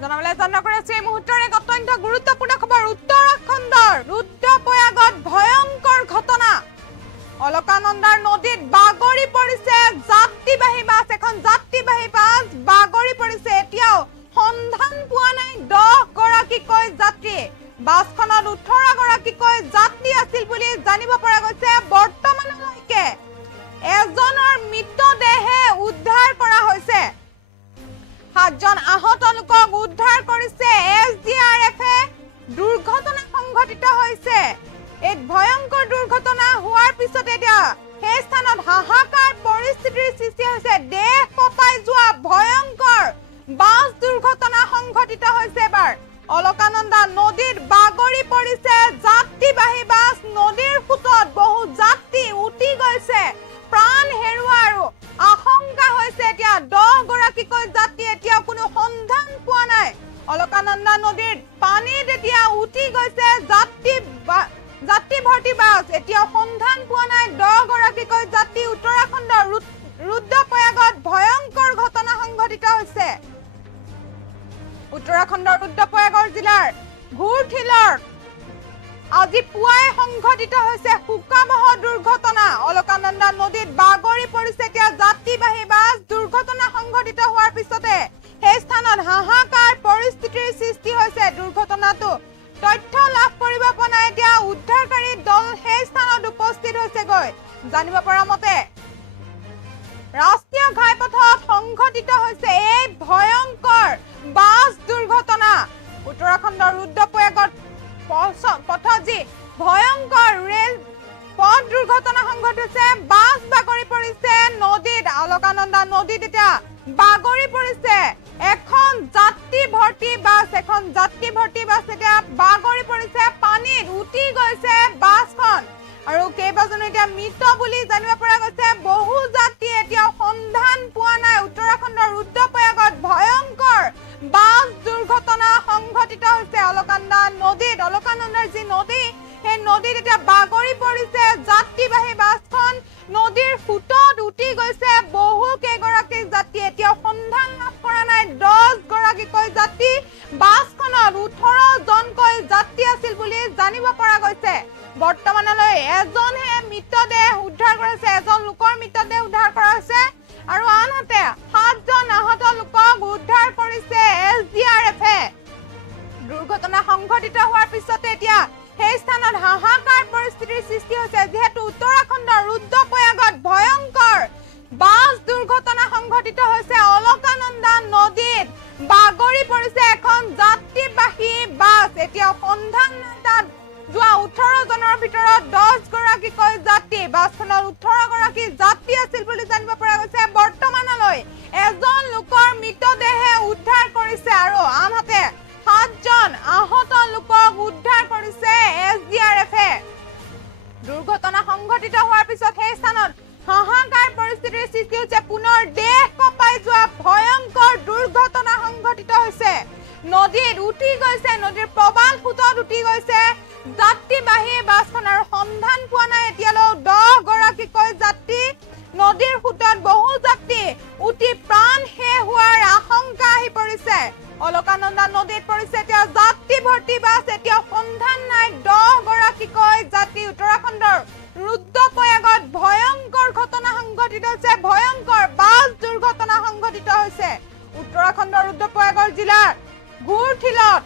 জনাবলে যত্ন কৰিছে এই মুহূৰ্তৰ এক অত্যন্ত গুৰুত্বপূৰ্ণ খবৰ উত্তৰাখণ্ডৰ ৰুদ্ৰপ্ৰয়াগত ভয়ংকৰ ঘটনা অলকানন্দাৰ নদীত বাগৰি পৰিছে যাত্ৰীবাহী বাছ এখন যাত্ৰীবাহী বাছ বাগৰি পৰিছে এতিয়াও সন্ধান পোৱা নাই 10 গৰাকীকৈ যাত্ৰী বাছখনত 18 গৰাকীকৈ যাত্ৰী আছিল বুলি জানিব পৰা গৈছে বৰ্তমানলৈকে এজনৰ মৃতদেহে উদ্ধাৰ কৰা হৈছে 7 জন আহত লোকক উদ্ধাৰ কৰিছে এছডিআৰএফে দুৰ্ঘটনা সংঘটিত হৈছে এক ভয়ংকৰ দুৰ্ঘটনা হোৱাৰ পিছত এতিয়া সেই স্থানত হাহাকাৰ পৰিস্থিতিৰ সৃষ্টি হৈছে দেহ কঁপাই যোৱা ভয়ংকৰ বাছ দুৰ্ঘটনা সংঘটিত হৈছে এবাৰ অলকানন্দা নদীত বাগৰি পৰিছে যাত্ৰীবাহী বাছ নদীৰ ফুটত বহু যাত্ৰী উঠি গৈছে প্ৰাণ হেৰুৱাৰ আশংকা হৈছে এতিয়া 10 গৰাকীকৈ যাত্ৰী এতিয়া কোনো সন্ধান পোৱা নাই অলকানন্দা নদীৰ পানীত এতিয়া উঠি গৈছে যাত্ৰী ভৰ্তি বাছ এতিয়া সন্ধান পোৱা নাই 10 গৰাকীকৈ যাত্ৰী উত্তৰাখণ্ডৰ ৰুদ্ৰপ্ৰয়াগত ভয়ংকৰ ঘটনা সংঘটিত হৈছে উত্তৰাখণ্ডৰ ৰুদ্ৰপ্ৰয়াগৰ জিলাৰ ঘুৰঠিলৰ আজি পুৱাই সংঘটিত হৈছে শোকাবহ দুৰ্ঘটনা অলকানন্দা নদীত বাগৰি পৰিছে এতিয়া যাত্ৰীবাহী বাছ দুৰ্ঘটনা সংঘটিত হোৱাৰ পিছতে সেই স্থানত হাহাকাৰ পৰিস্থিতিৰ সৃষ্টি হৈছে দুৰ্ঘটনাটো তথ্য লাভ কৰিব পৰা নাই এতিয়া উদ্ধাৰকাৰী দল সেই স্থানত উপস্থিত হৈছে গৈ জানিব পৰা মতে ৰাষ্ট্ৰীয় ঘাইপথত সংঘটিত হৈছে এই ভয়ংকৰ বাছ দুৰ্ঘটনা উত্তৰাখণ্ডৰ ৰুদ্ৰপ্ৰয়াগত পথজি ভয়ংকৰ ৰেল পথ দুৰ্ঘটনা সংঘটিছে বাছ বাগৰি পৰিছে নদীত অলকানন্দা নদীত এতিয়া বাগৰি পৰিছে এখন যাত্ৰী ভৰ্তি বাছ এতিয়া বাগৰি পৰিছে পানীত উঠি গৈছে বাছখন আৰু কেইবাজনো এতিয়া মৃত বুলি জানিব পৰা গৈছে বহু যাত্ৰী এতিয়া সন্ধান পোৱা নাই উত্তৰাখণ্ডৰ ৰুদ্ৰপ্ৰয়াগত ভয়ংকৰ বাছ দুৰ্ঘটনা সংঘটিত হৈছে অলকানন্দাৰ যি নদী সেই নদীত এতিয়া বাগৰি পৰিছে যাত্ৰীবাহী বাছখন নদীৰ ফুটত উঠি গৈছে বহু কেইগৰাকী যাত্ৰী এতিয়া সন্ধান লাভ কৰা নাই 10 গৰাকীকৈ যাত্ৰী বাছখনত 18 জনকৈ যাত্ৰী আছিল বুলি জানিব পৰা গৈছে বৰ্তমানলৈ এজনহে মৃতদেহ উদ্ধাৰ কৰিছে এজন লোকৰ মৃতদেহ উদ্ধাৰ কৰা হৈছে আৰু আনহাতে 7 জন আহত লোকক উদ্ধাৰ কৰিছে এছডিআৰএফে দুৰ্ঘটনা সংঘটিত হোৱাৰ পিছতে এতিয়া সেই স্থানত হাহাকাৰ পৰিস্থিতিৰ সৃষ্টি হৈছে যিহেতু উত্তৰাখণ্ডৰ ৰুদ্ৰপ্ৰয়াগত ভয়ংকৰ বাছ দুৰ্ঘটনা সংঘটিত হৈছে অলকানন্দা নদীত বাগৰি পৰিছে এখন যাত্ৰীবাহী বাছ এতিয়া সন্ধান নাই তাত যোৱা 18 জনৰ ভিতৰত 10 গৰাকীকৈ যাত্ৰী বাছখনৰ 18 গৰাকী যাত্ৰী আছিল বুলি জানিব পৰা গৈছে বৰ্তমানলৈ এজন লোকৰ মৃতদেহে উদ্ধাৰ কৰিছে আৰু আনহাতে 7 জন আহত লোকক উদ্ধাৰ কৰিছে এছডিআৰএফে দুৰ্ঘটনা সংঘটিত হোৱাৰ পিছত সেই স্থানত হাহাকাৰ পৰিস্থিতিৰ সৃষ্টি হৈছে পুনৰ দেহ কঁপাই যোৱা ভয়ংকৰ দুৰ্ঘটনা সংঘটিত হৈছে নদীত উঠি গৈছে নদীৰ প্ৰবাল ফুটত উঠি গৈছে যাত্ৰীবাহী বাছখনৰ সন্ধান পোৱা নাই এতিয়ালৈ 10 গৰাকীকৈ যাত্ৰী নদীৰ ফুটত বহু যাত্ৰী উঠি প্ৰাণ হেৰুৱাৰ আশংকা আহি পৰিছে অলকানন্দা নদীত পৰিছে এতিয়া যাত্ৰী ভৰ্তি বাছ এতিয়া সন্ধান নাই 10 গৰাকীকৈ যাত্ৰী উত্তৰাখণ্ডৰ ৰুদ্ৰপ্ৰয়াগত ভয়ংকৰ ঘটনা সংঘটিত হৈছে ভয়ংকৰ বাছ দুৰ্ঘটনা সংঘটিত হৈছে উত্তৰাখণ্ডৰ ৰুদ্ৰপ্ৰয়াগৰ জিলাৰ ঘুৰঠিলত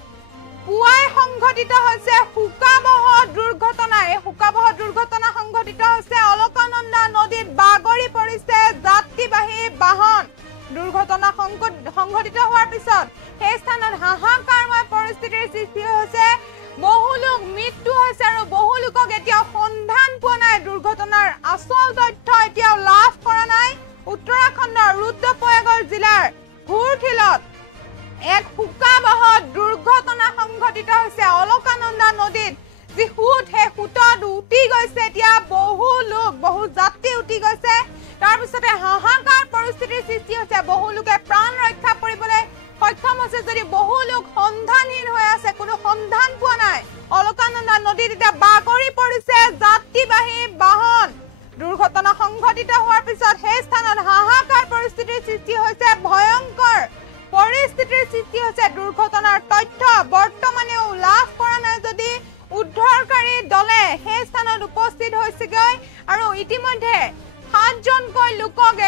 পুৱাই সংঘটিত হৈছে শোকাবহ দুৰ্ঘটনা এই শোকাবহ দুৰ্ঘটনা সংঘটিত হৈছে অলকানন্দা নদীত বাগৰি পৰিছে যাত্ৰীবাহী বাহন দুৰ্ঘটনা সংঘটিত হোৱাৰ পিছত সেই স্থানত হাহাকাৰময় পৰিস্থিতিৰ সৃষ্টি হৈছে বহু লোক মৃত্যু হৈছে আৰু বহু লোকক এতিয়া সন্ধান পোৱা নাই দুৰ্ঘটনাৰ আচল তথ্য এতিয়াও লাভ কৰা নাই উত্তৰাখণ্ডৰ ৰুদ্ৰপ্ৰয়াগৰ জিলাৰ ঘুৰঠিলত এক শোকাবহ দুৰ্ঘটনা সংঘটিত হৈছে অলকানন্দা নদীত যি ফুট সেই ফুটত উঠি গৈছে এতিয়া বহু যাত্ৰী উঠি গৈছে তাৰপিছতে হাহাকাৰ পৰিস্থিতিৰ সৃষ্টি হৈছে বহু লোকে প্ৰাণ ৰক্ষা কৰিবলৈ সক্ষম হৈছে যদি বহু লোক সন্ধানহীন হৈ আছে কোনো সন্ধান পোৱা নাই অলকানন্দা নদীত এতিয়া বাগৰি পৰিছে যাত্ৰীবাহী বাহন দুৰ্ঘটনা সংঘটিত হোৱাৰ পিছত সেই স্থানত হাহাকাৰ পৰিস্থিতিৰ সৃষ্টি হৈছে ভয়ংকৰ সৃষ্টি হৈছে দুৰ্ঘটনাৰ তথ্য বৰ্তমানেও লাভ কৰা নাই যদি উদ্ধাৰকাৰী দলে সেই স্থানত উপস্থিত হৈছেগৈ আৰু ইতিমধ্যে 7জনকৈ লোকক